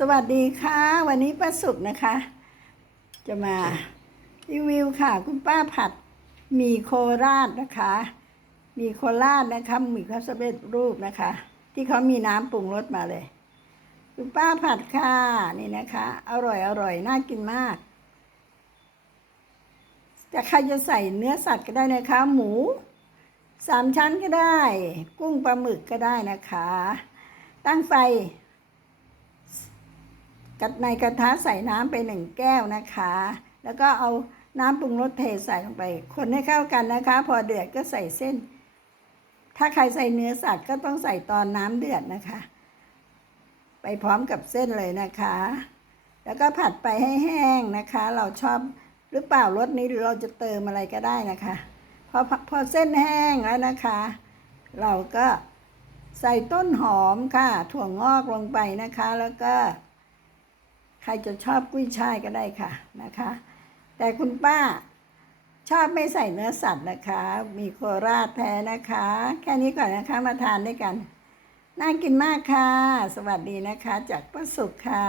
สวัสดีค่ะ วันนี้ป้าสุกนะคะ จะมารีวิวค่ะ คุณป้าผัดมีโคราชนะคะ มีโคราชนะคะหมี่ข้าวสำเร็จรูปนะคะ ที่เขามีน้ำปรุงรสมาเลย คุณป้าผัดค่ะ นี่นะคะ อร่อยอร่อยน่ากินมากแต่ใครจะใส่เนื้อสัตว์ก็ได้นะคะ หมูสามชั้นก็ได้ กุ้งปลาหมึกก็ได้นะคะ ตั้งไฟ ในกระทะใส่น้ำไปหนึ่งแก้วนะคะ แล้วก็เอาน้ำปรุงรสเทใส่ลงไป คนให้เข้ากันนะคะ พอเดือดก็ใส่เส้น ถ้าใครใส่เนื้อสัตว์ก็ต้องใส่ตอนน้ำเดือดนะคะ ไปพร้อมกับเส้นเลยนะคะ แล้วก็ผัดไปให้แห้งนะคะ เราชอบหรือเปล่ารสนี้หรือเราจะเติมอะไรก็ได้นะคะพอพอเส้นแห้งแล้วนะคะ เราก็ใส่ต้นหอมค่ะ ถั่วงอกลงไปนะคะ แล้วก็ ใครจะชอบกุ้ยช่ายก็ได้ค่ะนะคะ แต่คุณป้าชอบไม่ใส่เนื้อสัตว์นะคะ มีโคราชแท้นะคะ แค่นี้ก่อนนะคะมาทานด้วยกัน น่ากินมากค่ะ สวัสดีนะคะ จากป้าสุขค่ะ